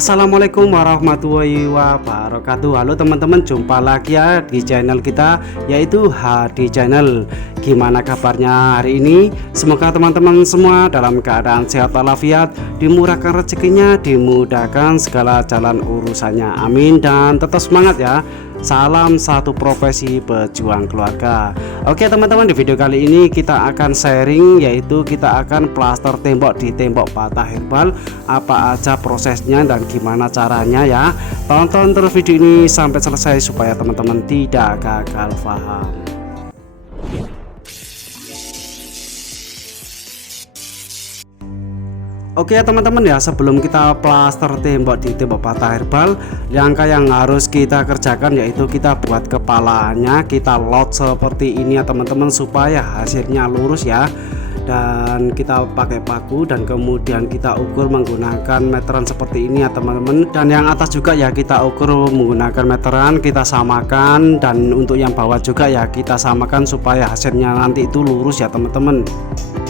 Assalamualaikum warahmatullahi wabarakatuh. Halo teman-teman, jumpa lagi ya di channel kita, yaitu HD Channel. Gimana kabarnya hari ini? Semoga teman-teman semua dalam keadaan sehat walafiat, dimurahkan rezekinya, dimudahkan segala jalan urusannya, amin. Dan tetap semangat ya. Salam satu profesi pejuang keluarga. Oke teman-teman, di video kali ini kita akan sharing, yaitu kita akan plaster tembok di tembok bata herbal. Apa aja prosesnya dan gimana caranya ya. Tonton terus video ini sampai selesai supaya teman-teman tidak gagal paham. Oke ya teman-teman ya, sebelum kita plaster tembok di tembok bata herbal, langkah yang harus kita kerjakan yaitu kita buat kepalanya, kita lot seperti ini ya teman-teman, supaya hasilnya lurus ya. Dan kita pakai paku dan kemudian kita ukur menggunakan meteran seperti ini ya teman-teman. Dan yang atas juga ya kita ukur menggunakan meteran, kita samakan, dan untuk yang bawah juga ya kita samakan supaya hasilnya nanti itu lurus ya teman-teman.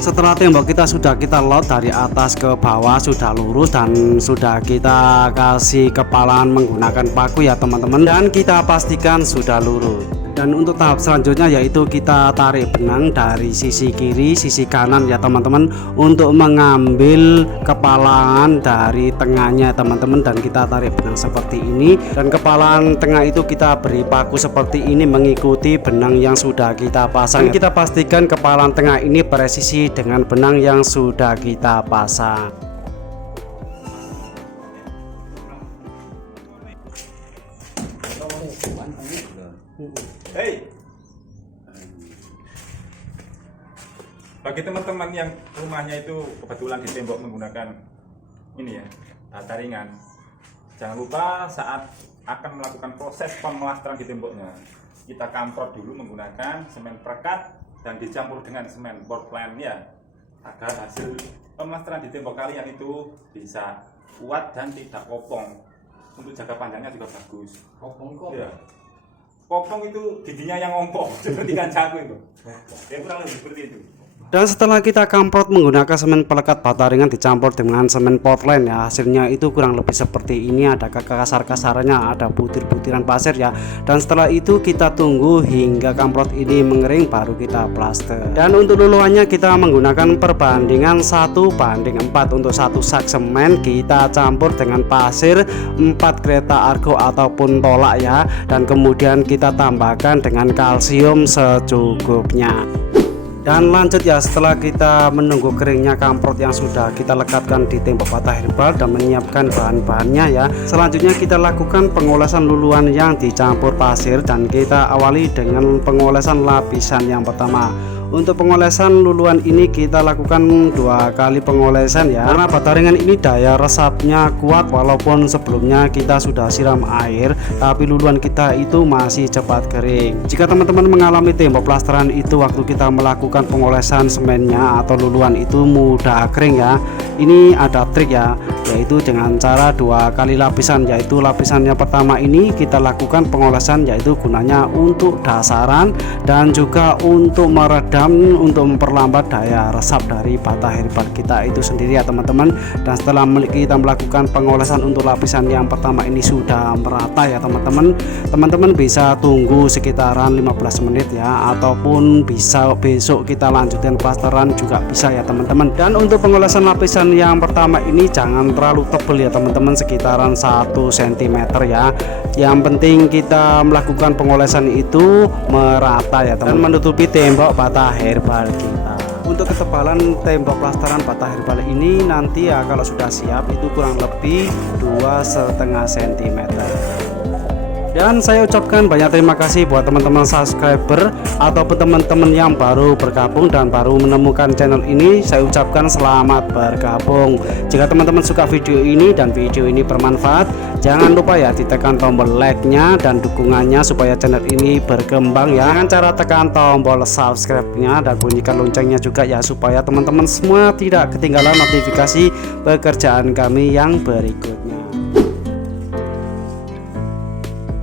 Setelah tembok kita sudah kita lot dari atas ke bawah sudah lurus dan sudah kita kasih kepalan menggunakan paku ya teman-teman, dan kita pastikan sudah lurus. Dan untuk tahap selanjutnya yaitu kita tarik benang dari sisi kiri, sisi kanan ya teman-teman, untuk mengambil kepalan dari tengahnya teman-teman. Dan kita tarik benang seperti ini, dan kepalan tengah itu kita beri paku seperti ini mengikuti benang yang sudah kita pasang. Dan kita pastikan kepalan tengah ini presisi dengan benang yang sudah kita pasang. Hey, bagi teman-teman yang rumahnya itu kebetulan ditembok menggunakan ini ya, bata ringan, jangan lupa saat akan melakukan proses pemelasteran di temboknya, kita kamprot dulu menggunakan semen perekat dan dicampur dengan semen Portland ya, agar hasil pemelasteran di tembok kalian itu bisa kuat dan tidak kopong. Untuk jangka panjangnya juga bagus. Kopong kok? Ya. Kopong itu giginya yang ompong seperti kancaku itu. Ya kurang lebih seperti itu. Dan setelah kita kamprot menggunakan semen pelekat bata ringan dicampur dengan semen Portland ya, hasilnya itu kurang lebih seperti ini. Ada kasar-kasarnya, ada butir-butiran pasir ya. Dan setelah itu kita tunggu hingga kamprot ini mengering baru kita plaster. Dan untuk luluannya kita menggunakan perbandingan 1:4. Untuk satu sak semen kita campur dengan pasir 4 kereta argo ataupun tolak ya. Dan kemudian kita tambahkan dengan kalsium secukupnya. Dan lanjut ya, setelah kita menunggu keringnya kamprot yang sudah kita lekatkan di tembok bata herbal dan menyiapkan bahan-bahannya ya, selanjutnya kita lakukan pengolesan luluan yang dicampur pasir, dan kita awali dengan pengolesan lapisan yang pertama. Untuk pengolesan luluan ini kita lakukan 2 kali pengolesan ya, karena bata ringan ini daya resapnya kuat. Walaupun sebelumnya kita sudah siram air, tapi luluan kita itu masih cepat kering. Jika teman-teman mengalami tembok plasteran itu waktu kita melakukan pengolesan semennya atau luluan itu mudah kering ya, ini ada trik ya, yaitu dengan cara 2 kali lapisan. Yaitu lapisan yang pertama ini kita lakukan pengolesan, yaitu gunanya untuk dasaran dan juga untuk meredam, untuk memperlambat daya resap dari bata herbal kita itu sendiri ya teman-teman. Dan setelah kita melakukan pengolesan untuk lapisan yang pertama ini sudah merata ya teman-teman, teman-teman bisa tunggu sekitaran 15 menit ya, ataupun bisa besok kita lanjutkan plasteran juga bisa ya teman-teman. Dan untuk pengolesan lapisan yang pertama ini jangan terlalu tebal ya teman-teman, sekitaran 1 cm ya. Yang penting kita melakukan pengolesan itu merata ya teman, dan menutupi tembok bata herbal kita. Untuk ketebalan tembok plasteran bata herbal ini nanti ya kalau sudah siap itu kurang lebih 2,5 cm. Dan saya ucapkan banyak terima kasih buat teman-teman subscriber ataupun teman-teman yang baru bergabung dan baru menemukan channel ini. Saya ucapkan selamat bergabung. Jika teman-teman suka video ini dan video ini bermanfaat, jangan lupa ya ditekan tombol like-nya dan dukungannya supaya channel ini berkembang ya, dengan cara tekan tombol subscribe-nya dan bunyikan loncengnya juga ya, supaya teman-teman semua tidak ketinggalan notifikasi pekerjaan kami yang berikutnya.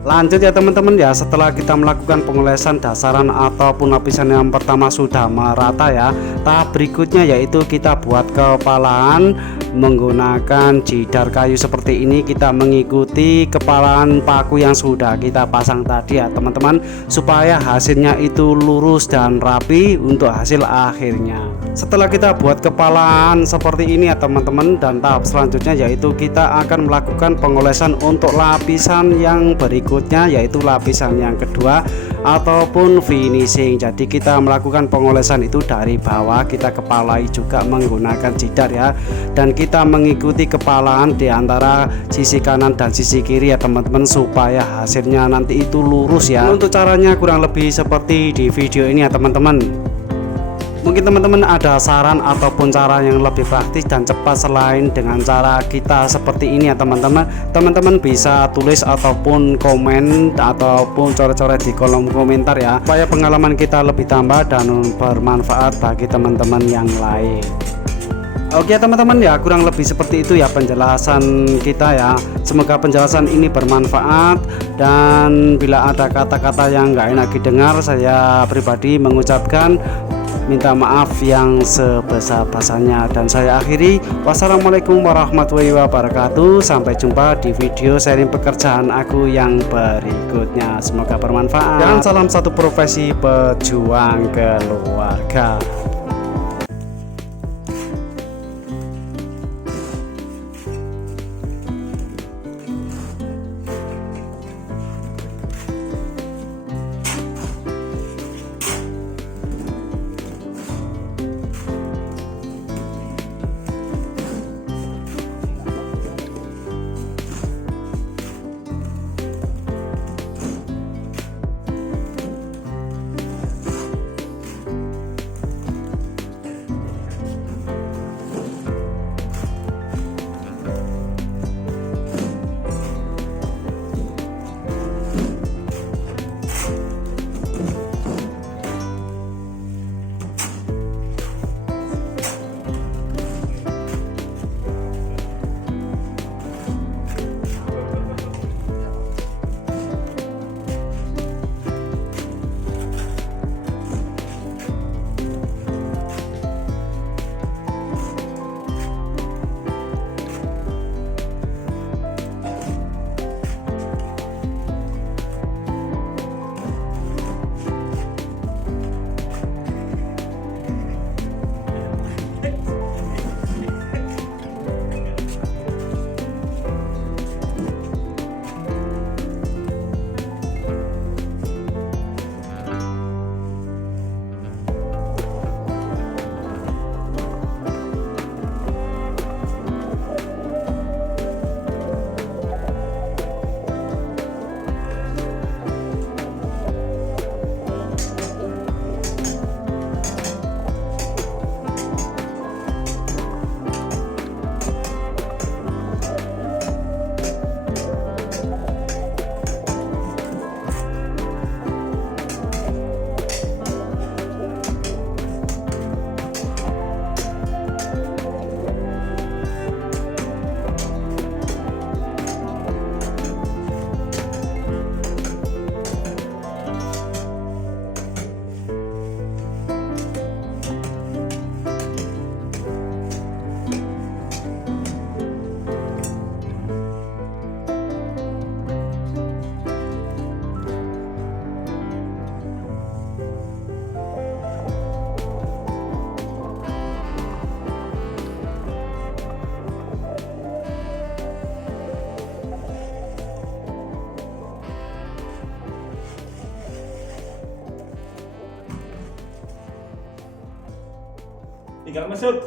Lanjut ya teman-teman ya, setelah kita melakukan pengolesan dasaran ataupun lapisan yang pertama sudah merata ya, tahap berikutnya yaitu kita buat kepalaan menggunakan jidar kayu seperti ini. Kita mengikuti kepalaan paku yang sudah kita pasang tadi ya teman-teman, supaya hasilnya itu lurus dan rapi untuk hasil akhirnya. Setelah kita buat kepalaan seperti ini ya teman-teman, dan tahap selanjutnya yaitu kita akan melakukan pengolesan untuk lapisan yang berikutnya, yaitu lapisan yang kedua ataupun finishing. Jadi kita melakukan pengolesan itu dari bawah, kita kepalai juga menggunakan jidar ya, dan kita mengikuti kepalaan di antara sisi kanan dan sisi kiri ya teman-teman, supaya hasilnya nanti itu lurus ya. Untuk caranya kurang lebih seperti di video ini ya teman-teman. Mungkin teman-teman ada saran ataupun cara yang lebih praktis dan cepat selain dengan cara kita seperti ini ya teman-teman. Teman-teman bisa tulis ataupun komen ataupun coret-coret di kolom komentar ya, supaya pengalaman kita lebih tambah dan bermanfaat bagi teman-teman yang lain. Oke teman-teman ya, kurang lebih seperti itu ya penjelasan kita ya. Semoga penjelasan ini bermanfaat, dan bila ada kata-kata yang nggak enak didengar, saya pribadi mengucapkan minta maaf yang sebesar-besarnya, dan saya akhiri. Wassalamualaikum warahmatullahi wabarakatuh. Sampai jumpa di video sharing pekerjaan aku yang berikutnya. Semoga bermanfaat, dan salam satu profesi pejuang keluarga. Tinggal masuk.